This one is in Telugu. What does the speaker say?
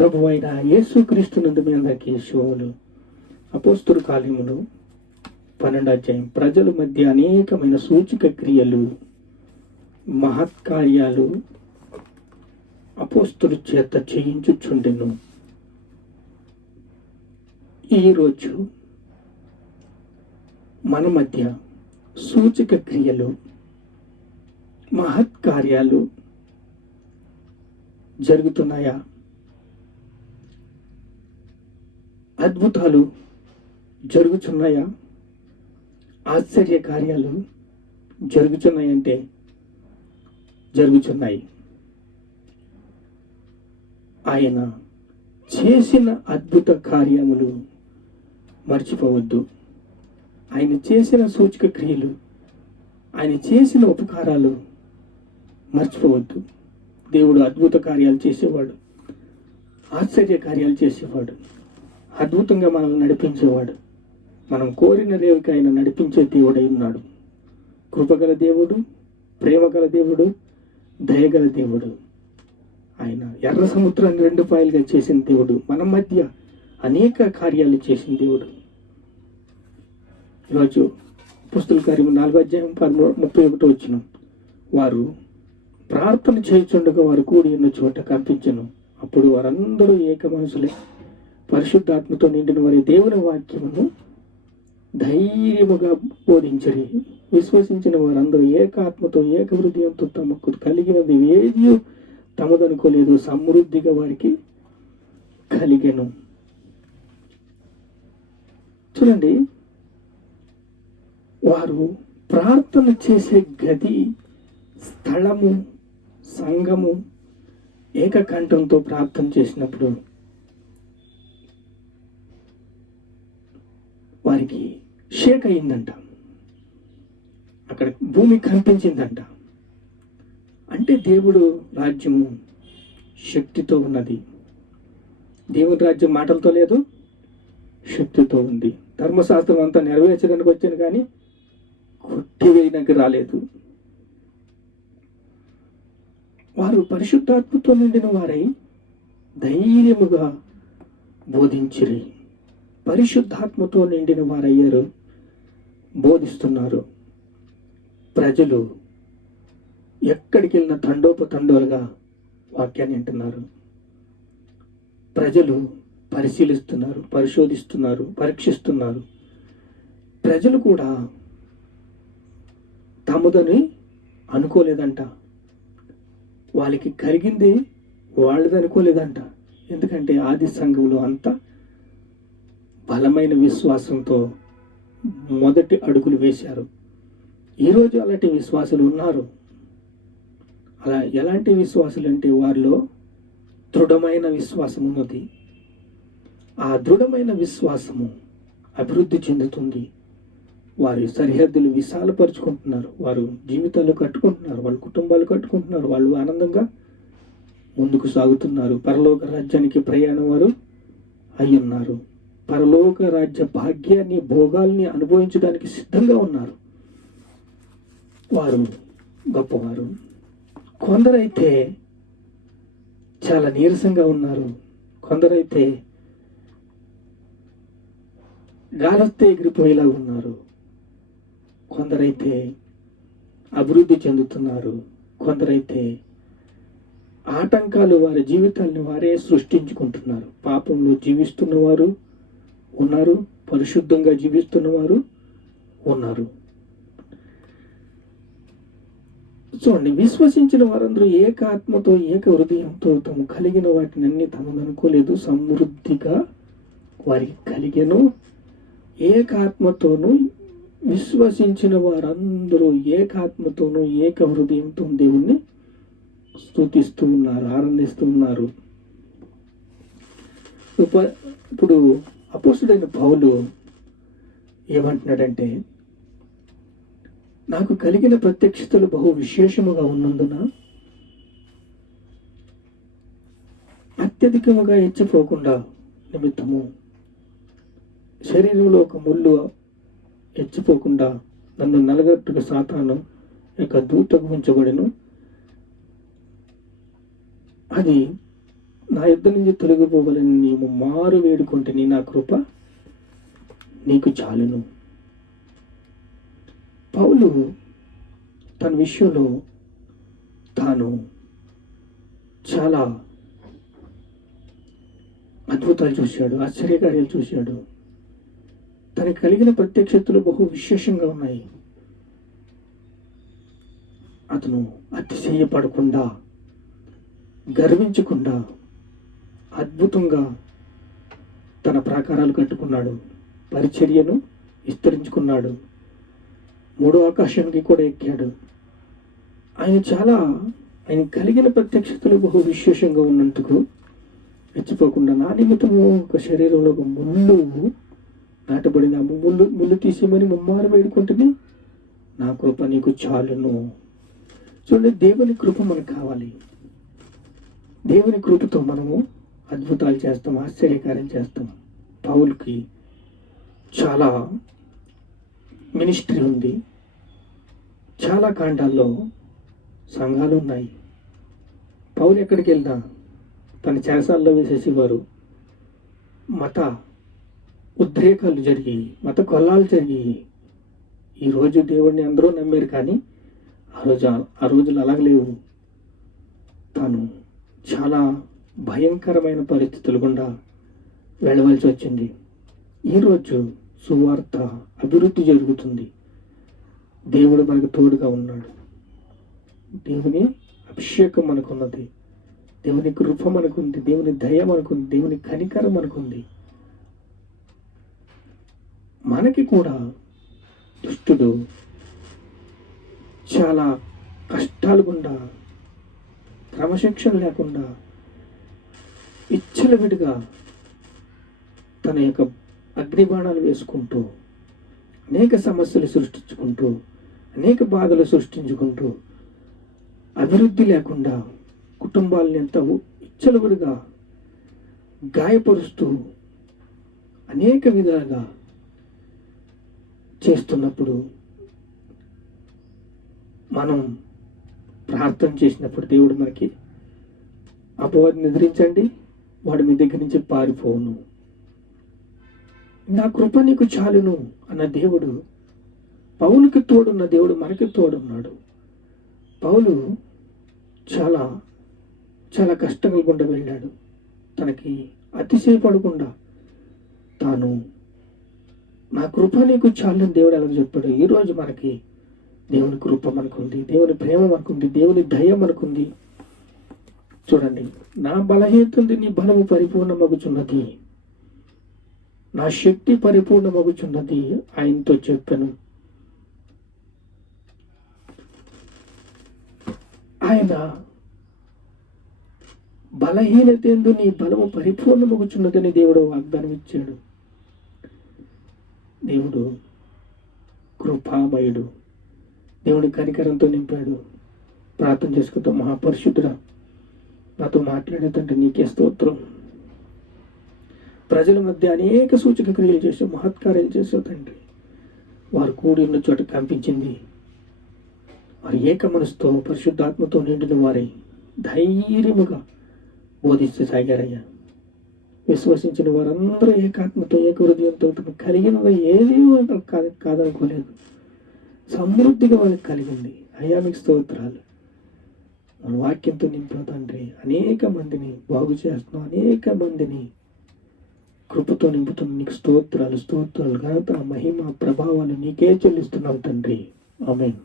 ప్రభువైన యేసుక్రీస్తునందు మీ అందరికీ శుభములు. అపోస్తలుల కార్యములు 12వ అధ్యాయం. ప్రజల మధ్య అనేకమైన సూచక క్రియలు, మహత్కార్యాలు అపోస్తలుల చేత చేయించుచుండెను. ఈరోజు మన మధ్య సూచక క్రియలు, మహత్కార్యాలు జరుగుతున్నాయా? అద్భుతాలు జరుగుతున్నాయా? ఆశ్చర్య కార్యాలు జరుగుతున్నాయంటే జరుగుతున్నాయి. ఆయన చేసిన అద్భుత కార్యములు మర్చిపోవద్దు. ఆయన చేసిన సూచక క్రియలు, ఆయన చేసిన ఉపకారాలు మర్చిపోవద్దు. దేవుడు అద్భుత కార్యాలు చేసేవాడు, ఆశ్చర్య కార్యాలు చేసేవాడు, అద్భుతంగా మనల్ని నడిపించేవాడు. మనం కోరిన రేవుకి ఆయన నడిపించే దేవుడై ఉన్నాడు. కృపగల దేవుడు, ప్రేమగల దేవుడు, దయగల దేవుడు. ఆయన ఎర్ర సముద్రాన్ని 2 పాయలుగా చేసిన దేవుడు, మన మధ్య అనేక కార్యాలు చేసిన దేవుడు. ఈరోజు అపోస్తలుల కార్యము 4వ అధ్యాయం 31వ వచనం. వారు ప్రార్థన చేయుచుండగా వారు కూడి ఉన్న చోట కనిపించెను. అప్పుడు వారందరూ ఏక మనసులై పరిశుద్ధాత్మతో నిండిన వారి దేవుని వాక్యమును ధైర్యముగా బోధించరి. విశ్వసించిన వారందరూ ఏకాత్మతో ఏక హృదయంతో తమకు కలిగినది ఏది తమదనుకోలేదు, సమృద్ధిగా వారికి కలిగెను. చూడండి, వారు ప్రార్థన చేసే గది, స్థలము, సంఘము ఏకకంఠంతో ప్రార్థన చేసినప్పుడు వారికి షేక్ అయిందంట. అక్కడ భూమి కనిపించిందంట. అంటే దేవుడు రాజ్యము శక్తితో ఉన్నది. దేవుని రాజ్యం మాటలతో లేదు, శక్తితో ఉంది. ధర్మశాస్త్రం అంతా నెరవేర్చడానికి వచ్చాను కానీ కొట్టివేయడానికి రాలేదు. వారు పరిశుద్ధాత్మతో నిండిన వారై ధైర్యముగా బోధించిరి. పరిశుద్ధాత్మతో నిండిన వారయ్యారు, బోధిస్తున్నారు. ప్రజలు ఎక్కడికి వెళ్ళిన తండోపతండోలుగా వాక్యాన్ని వింటున్నారు. ప్రజలు పరిశీలిస్తున్నారు, పరిశోధిస్తున్నారు, పరీక్షిస్తున్నారు. ప్రజలు కూడా తమదని అనుకోలేదంట. వాళ్ళకి కలిగింది వాళ్ళది అనుకోలేదంట. ఎందుకంటే ఆది సంఘంలో అంతా బలమైన విశ్వాసంతో మొదటి అడుగులు వేశారు. ఈరోజు అలాంటి విశ్వాసులు ఉన్నారు. అలా ఎలాంటి విశ్వాసులు అంటే వారిలో దృఢమైన విశ్వాసం ఉన్నది. ఆ దృఢమైన విశ్వాసము అభివృద్ధి చెందుతుంది. వారి సరిహద్దులు విశాలపరుచుకుంటున్నారు, వారు జీవితాలు కట్టుకుంటున్నారు, వాళ్ళ కుటుంబాలు కట్టుకుంటున్నారు, వాళ్ళు ఆనందంగా ముందుకు సాగుతున్నారు. పరలోక రాజ్యానికి ప్రయాణం వారు అయ్యున్నారు. పరలోక రాజ్య భాగ్యాన్ని, భోగాల్ని అనుభవించడానికి సిద్ధంగా ఉన్నారు. వారు గొప్పవారు. కొందరైతే చాలా నీరసంగా ఉన్నారు. కొందరైతే గాలొస్తే ఎగిరిపోయేలా ఉన్నారు. కొందరైతే అభివృద్ధి చెందుతున్నారు. కొందరైతే ఆటంకాలు వారి జీవితాలను వారే సృష్టించుకుంటున్నారు. పాపంలో జీవిస్తున్నవారు ఉన్నారు, పరిశుద్ధంగా జీవిస్తున్నవారు ఉన్నారు. చూడండి, విశ్వసించిన వారందరూ ఏక ఆత్మతో ఏక హృదయంతో తమ కలిగిన వాటిని అన్ని తమదనుకోలేదు, సమృద్ధిగా వారికి కలిగెను. ఏకాత్మతోనూ విశ్వసించిన వారందరూ ఏకాత్మతోనూ ఏక హృదయంతో దేవుణ్ణి స్తుతిస్తూ ఉన్నారు, ఆనందిస్తూ ఉన్నారు. ఇప్పుడు అపోస్తుడైన పౌలు ఏమంటున్నాడంటే, నాకు కలిగిన ప్రత్యక్షతలు బహు విశేషముగా ఉన్నందున అత్యధికముగా హెచ్చిపోకుండా నిమిత్తము శరీరంలో ఒక ముళ్ళు హెచ్చిపోకుండా నన్ను నలగట్టుకు సాతాను యొక్క దూతకు ఉంచబడెను. అది నా యుద్ధ నుంచి తొలగిపోవాలని నీవు మారు వేడుకుంటే నా కృప నీకు చాలును. పౌలు తన విషయంలో తాను చాలా అద్భుతాలు చూశాడు, ఆశ్చర్యకార్యాలు చూశాడు. తనకు కలిగిన ప్రత్యక్షతలు బహు విశేషంగా ఉన్నాయి. అతను అతిశయపడకుండా, గర్వించకుండా అద్భుతంగా తన ప్రాకారాలు కట్టుకున్నాడు, పరిచర్యను విస్తరించుకున్నాడు, మూడో ఆకాశానికి కూడా ఎక్కాడు. ఆయన కలిగిన ప్రత్యక్షతలు బహు విశేషంగా ఉన్నందుకు రెచ్చిపోకుండా, నా నిమిత్తము ఒక శరీరంలో ఒక ముళ్ళు నాటబడిన ముళ్ళు తీసేయమని ముమ్మారు వేడుకుంటుంది, నా కృప నీకు చాలును. చూడండి, దేవుని కృప మనకు కావాలి. దేవుని కృపతో మనము అద్భుతాలు చేస్తాం, ఆశ్చర్యకార్యాలు చేస్తాం. పౌలుకి చాలా మినిస్ట్రీ ఉంది, చాలా కాండాల్లో సంఘాలు ఉన్నాయి. పౌలు ఎక్కడికి వెళ్ళినా తన చెరసాల్లో వేసేసేవారు. మత ఉద్రేకాలు జరిగి, మత కొల్లాలు జరిగి, ఈరోజు దేవుడిని అందరూ నమ్మారు, కానీ ఆ రోజులు అలాగలేవు. తాను చాలా భయంకరమైన పరిస్థితులు గుండా వెళ్ళవలసి వచ్చింది. ఈరోజు సువార్త అభివృద్ధి జరుగుతుంది. దేవుడు మనకు తోడుగా ఉన్నాడు. దేవుని అభిషేకం మనకున్నది, దేవుని కృప మనకుంది, దేవుని దయ మనకుంది, దేవుని కనికరం మనకుంది. మనకి కూడా దుష్టుడు చాలా కష్టాలు గుండా, క్రమశిక్షణ లేకుండా, విచ్చలవిడిగా తన యొక్క అగ్నిబాణాలు వేసుకుంటూ, అనేక సమస్యలు సృష్టించుకుంటూ, అనేక బాధలు సృష్టించుకుంటూ, అభివృద్ధి లేకుండా కుటుంబాలని ఎంత విచ్చలవిడిగా గాయపరుస్తూ అనేక విధాలుగా చేస్తున్నప్పుడు, మనం ప్రార్థన చేసినప్పుడు దేవుడు మనకి అపవాదిని ఎదిరించండి, వాడు మీ దగ్గర నుంచి పారిపోవును, నా కృప నీకు చాలును అన్న దేవుడు, పౌలుకి తోడున్న దేవుడు మనకి తోడున్నాడు. పౌలు చాలా చాలా కష్టంగా గుండా వెళ్ళాడు. తనకి అతిశయపడకుండా తాను నా కృప నీకు చాలని దేవుడు అలా చెప్పాడు. ఈరోజు మనకి దేవుని కృప మనకుంది, దేవుని ప్రేమ మనకుంది, దేవుని దయ మనకుంది. చూడండి, నా బలహీనతలు నీ బలము పరిపూర్ణమగుచున్నది, నా శక్తి పరిపూర్ణమగుచున్నది ఆయనతో చెప్పాను. ఆయన బలహీనత ఎందు నీ బలము పరిపూర్ణమగుచున్నదని దేవుడు వాగ్దానం ఇచ్చాడు. దేవుడు కృపామయుడు, దేవుడి కనికరంతో నింపాడు. ప్రార్థన చేసుకుంటాం. మహాపరిశుద్ధుడా, నాతో మాట్లాడేదంటే నీకే స్తోత్రం. ప్రజల మధ్య అనేక సూచక క్రియలు చేసావు, మహత్కార్యాలు చేసావు తండ్రి. వారు కూడి ఉన్న చోట కంపించింది. వారు ఏక మనసుతో పరిశుద్ధాత్మతో నిండిన వారై ధైర్యముగా బోధిస్తూ సాగారయ్యా. విశ్వసించిన వారందరూ ఏకాత్మతో, ఏక హృదయంతో కలిగినది ఏది కాదనుకోలేదు. సమృద్ధిగా వాళ్ళకి కలిగింది. అయ్యా మీకు స్తోత్రాలు. మన వాక్యంతో నింపావు తండ్రి. అనేక మందిని బాగు చేస్తున్నావు, అనేక మందిని కృపతో నింపుతున్న నీకు స్తోత్రాలు. ఘనత, మహిమ, ప్రభావాలు నీకే చెల్లిస్తున్నావు తండ్రి. ఆమేన్.